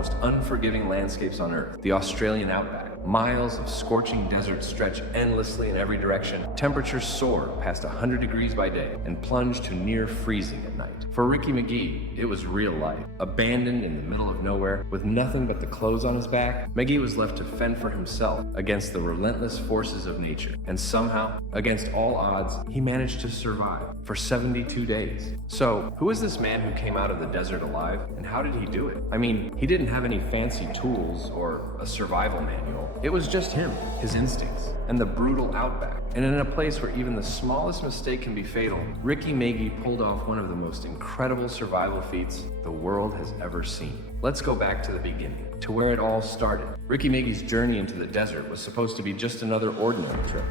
most unforgiving landscapes on Earth, the Australian outback. Miles of scorching desert stretch endlessly in every direction. Temperatures soar past 100 degrees by day and plunge to near freezing at night. For Ricky Megee, it was real life. Abandoned in the middle of nowhere with nothing but the clothes on his back, Megee was left to fend for himself against the relentless forces of nature. And somehow, against all odds, he managed to survive for 72 days. So, who is this man who came out of the desert alive, and how did he do it? I mean, he didn't have any fancy tools or a survival manual. It was just him, his instincts, and the brutal outback. And in a place where even the smallest mistake can be fatal, Ricky Megee pulled off one of the most incredible survival feats the world has ever seen. Let's go back to the beginning, to where it all started. Ricky Megee's journey into the desert was supposed to be just another ordinary trip,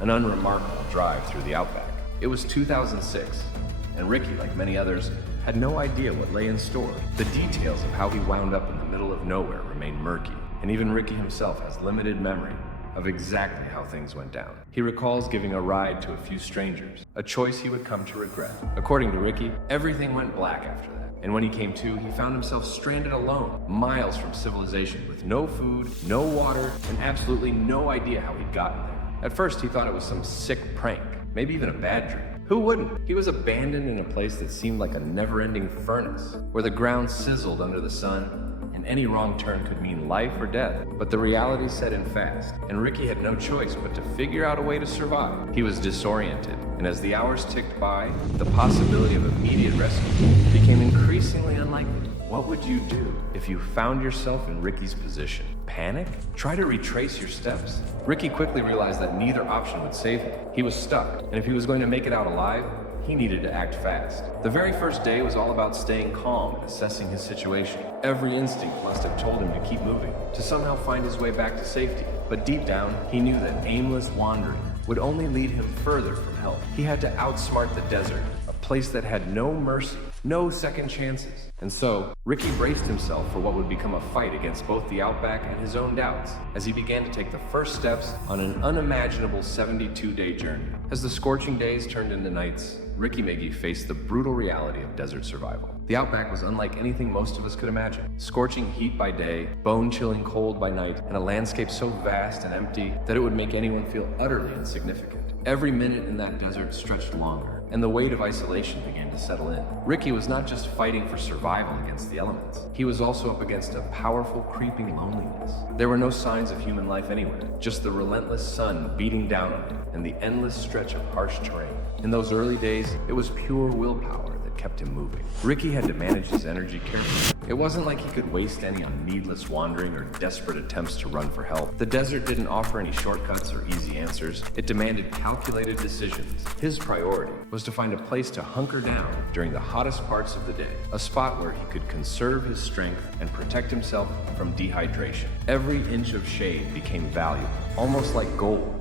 an unremarkable drive through the outback. It was 2006, and Ricky, like many others, had no idea what lay in store. The details of how he wound up in the middle of nowhere remain murky, and even Ricky himself has limited memory of exactly how things went down. He recalls giving a ride to a few strangers, a choice he would come to regret. According to Ricky, everything went black after that. And when he came to, he found himself stranded alone, miles from civilization, with no food, no water, and absolutely no idea how he'd gotten there. At first, he thought it was some sick prank, maybe even a bad dream. Who wouldn't? He was abandoned in a place that seemed like a never-ending furnace, where the ground sizzled under the sun, and any wrong turn could mean life or death. But the reality set in fast, and Ricky had no choice but to figure out a way to survive. He was disoriented, and as the hours ticked by, the possibility of immediate rescue became increasingly unlikely. What would you do if you found yourself in Ricky's position? Panic? Try to retrace your steps. Ricky quickly realized that neither option would save him. He was stuck, and if he was going to make it out alive, he needed to act fast. The very first day was all about staying calm and assessing his situation. Every instinct must have told him to keep moving, to somehow find his way back to safety. But deep down, he knew that aimless wandering would only lead him further from help. He had to outsmart the desert, a place that had no mercy, no second chances. And so, Ricky braced himself for what would become a fight against both the outback and his own doubts, as he began to take the first steps on an unimaginable 72-day journey. As the scorching days turned into nights, Ricky Megee faced the brutal reality of desert survival. The outback was unlike anything most of us could imagine. Scorching heat by day, bone-chilling cold by night, and a landscape so vast and empty that it would make anyone feel utterly insignificant. Every minute in that desert stretched longer, and the weight of isolation began to settle in. Ricky was not just fighting for survival against the elements. He was also up against a powerful, creeping loneliness. There were no signs of human life anywhere, just the relentless sun beating down on him and the endless stretch of harsh terrain. In those early days, it was pure willpower that kept him moving. Ricky had to manage his energy carefully. It wasn't like he could waste any on needless wandering or desperate attempts to run for help. The desert didn't offer any shortcuts or easy answers. It demanded calculated decisions. His priority was to find a place to hunker down during the hottest parts of the day, a spot where he could conserve his strength and protect himself from dehydration. Every inch of shade became valuable, almost like gold.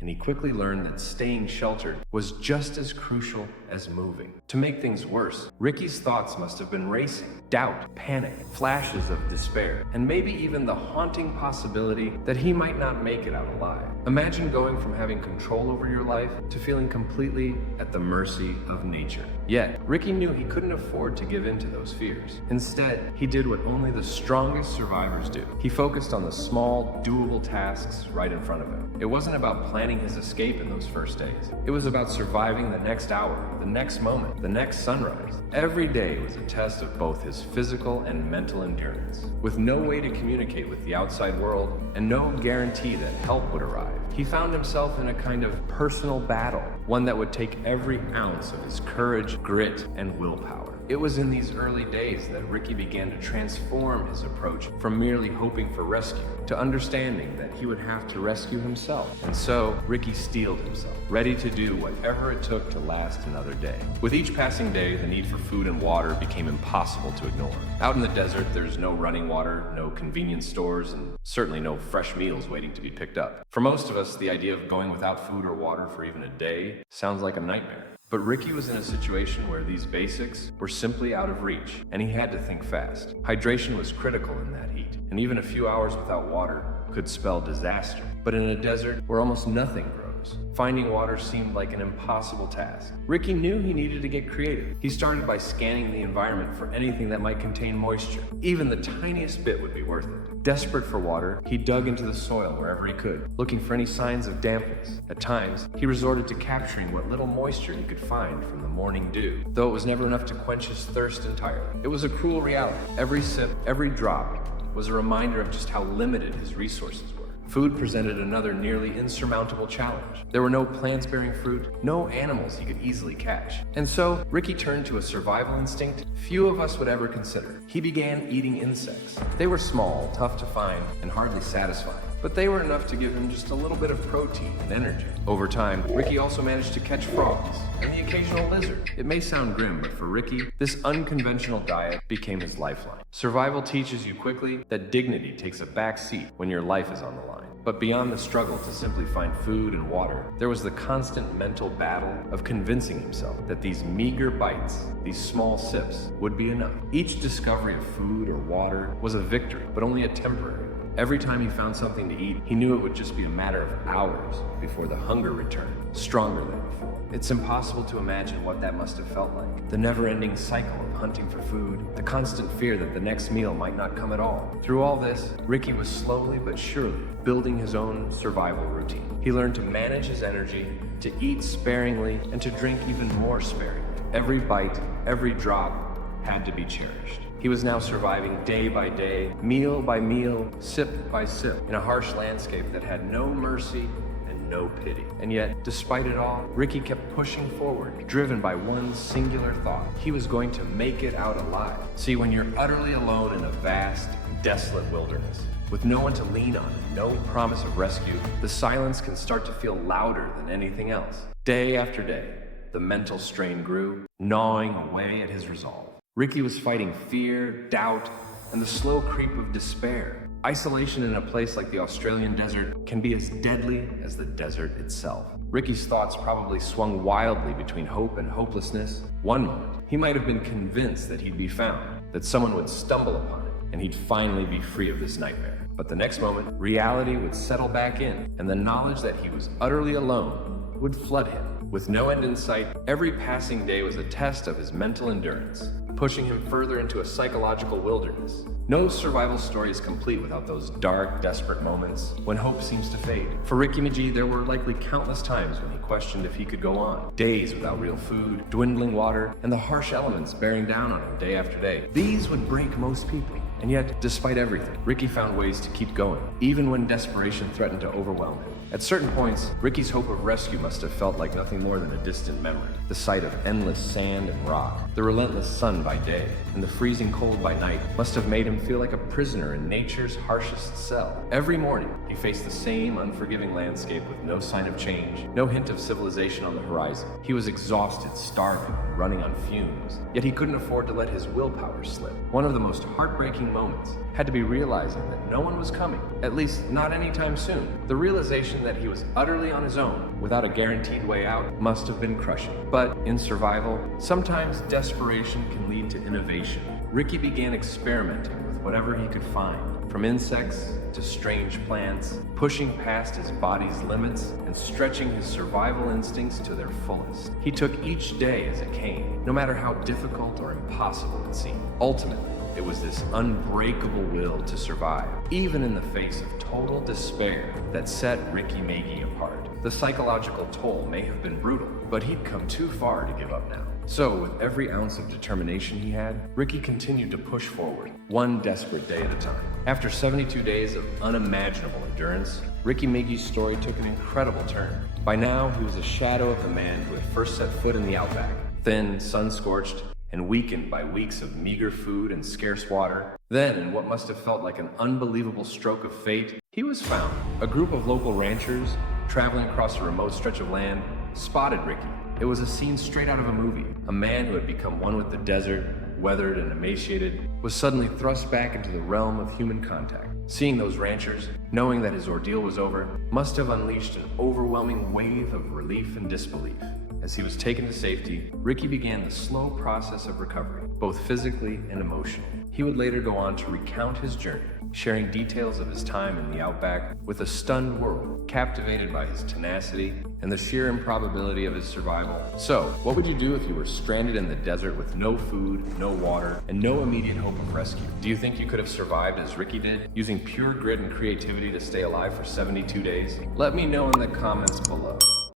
And he quickly learned that staying sheltered was just as crucial as moving. To make things worse, Ricky's thoughts must have been racing. Doubt, panic, flashes of despair, and maybe even the haunting possibility that he might not make it out alive. Imagine going from having control over your life to feeling completely at the mercy of nature. Yet, Ricky knew he couldn't afford to give in to those fears. Instead, he did what only the strongest survivors do. He focused on the small, doable tasks right in front of him. It wasn't about planning his escape in those first days. It was about surviving the next hour, the next moment, the next sunrise. Every day was a test of both his physical and mental endurance. With no way to communicate with the outside world and no guarantee that help would arrive, he found himself in a kind of personal battle, one that would take every ounce of his courage, grit, and willpower. It was in these early days that Ricky began to transform his approach from merely hoping for rescue to understanding that he would have to rescue himself. And so, Ricky steeled himself, ready to do whatever it took to last another day. With each passing day, the need for food and water became impossible to ignore. Out in the desert, there's no running water, no convenience stores, and certainly no fresh meals waiting to be picked up. For most of us, the idea of going without food or water for even a day sounds like a nightmare. But Ricky was in a situation where these basics were simply out of reach, and he had to think fast. Hydration was critical in that heat, and even a few hours without water could spell disaster. But in a desert where almost nothing grows, knows. Finding water seemed like an impossible task. Ricky knew he needed to get creative. He started by scanning the environment for anything that might contain moisture. Even the tiniest bit would be worth it. Desperate for water, he dug into the soil wherever he could, looking for any signs of dampness. At times, he resorted to capturing what little moisture he could find from the morning dew, though it was never enough to quench his thirst entirely. It was a cruel reality. Every sip, every drop was a reminder of just how limited his resources were. Food presented another nearly insurmountable challenge. There were no plants bearing fruit, no animals he could easily catch. And so, Ricky turned to a survival instinct few of us would ever consider. He began eating insects. They were small, tough to find, and hardly satisfying, but they were enough to give him just a little bit of protein and energy. Over time, Ricky also managed to catch frogs and the occasional lizard. It may sound grim, but for Ricky, this unconventional diet became his lifeline. Survival teaches you quickly that dignity takes a back seat when your life is on the line. But beyond the struggle to simply find food and water, there was the constant mental battle of convincing himself that these meager bites, these small sips, would be enough. Each discovery of food or water was a victory, but only a temporary one. Every time he found something to eat, he knew it would just be a matter of hours before the hunger returned, stronger than before. It's impossible to imagine what that must have felt like. The never-ending cycle of hunting for food, the constant fear that the next meal might not come at all. Through all this, Ricky was slowly but surely building his own survival routine. He learned to manage his energy, to eat sparingly, and to drink even more sparingly. Every bite, every drop had to be cherished. He was now surviving day by day, meal by meal, sip by sip, in a harsh landscape that had no mercy and no pity. And yet, despite it all, Ricky kept pushing forward, driven by one singular thought. He was going to make it out alive. See, when you're utterly alone in a vast, desolate wilderness, with no one to lean on and no promise of rescue, the silence can start to feel louder than anything else. Day after day, the mental strain grew, gnawing away at his resolve. Ricky was fighting fear, doubt, and the slow creep of despair. Isolation in a place like the Australian desert can be as deadly as the desert itself. Ricky's thoughts probably swung wildly between hope and hopelessness. One moment, he might have been convinced that he'd be found, that someone would stumble upon him, and he'd finally be free of this nightmare. But the next moment, reality would settle back in, and the knowledge that he was utterly alone would flood him. With no end in sight, every passing day was a test of his mental endurance, pushing him further into a psychological wilderness. No survival story is complete without those dark, desperate moments when hope seems to fade. For Ricky Megee, there were likely countless times when he questioned if he could go on. Days without real food, dwindling water, and the harsh elements bearing down on him day after day. These would break most people. And yet, despite everything, Ricky found ways to keep going, even when desperation threatened to overwhelm him. At certain points, Ricky's hope of rescue must have felt like nothing more than a distant memory. The sight of endless sand and rock, the relentless sun by day, and the freezing cold by night must have made him feel like a prisoner in nature's harshest cell. Every morning, he faced the same unforgiving landscape with no sign of change, no hint of civilization on the horizon. He was exhausted, starving, and running on fumes, yet he couldn't afford to let his willpower slip. One of the most heartbreaking moments had to be realizing that no one was coming, at least not anytime soon. The realization that he was utterly on his own, without a guaranteed way out, must have been crushing. But in survival, sometimes desperation can lead to innovation. Ricky began experimenting with whatever he could find, from insects to strange plants, pushing past his body's limits and stretching his survival instincts to their fullest. He took each day as it came, no matter how difficult or impossible it seemed. Ultimately, it was this unbreakable will to survive, even in the face of total despair, that set Ricky Megee apart. The psychological toll may have been brutal, but he'd come too far to give up now. So, with every ounce of determination he had, Ricky continued to push forward, one desperate day at a time. After 72 days of unimaginable endurance, Ricky Megee's story took an incredible turn. By now, he was a shadow of the man who had first set foot in the outback, thin, sun-scorched, and weakened by weeks of meager food and scarce water. Then, in what must have felt like an unbelievable stroke of fate, he was found. A group of local ranchers, traveling across a remote stretch of land, spotted Ricky. It was a scene straight out of a movie. A man who had become one with the desert, weathered and emaciated, was suddenly thrust back into the realm of human contact. Seeing those ranchers, knowing that his ordeal was over, must have unleashed an overwhelming wave of relief and disbelief. As he was taken to safety, Ricky began the slow process of recovery, both physically and emotionally. He would later go on to recount his journey, sharing details of his time in the outback with a stunned world, captivated by his tenacity and the sheer improbability of his survival. So, what would you do if you were stranded in the desert with no food, no water, and no immediate hope of rescue? Do you think you could have survived as Ricky did, using pure grit and creativity to stay alive for 72 days? Let me know in the comments below.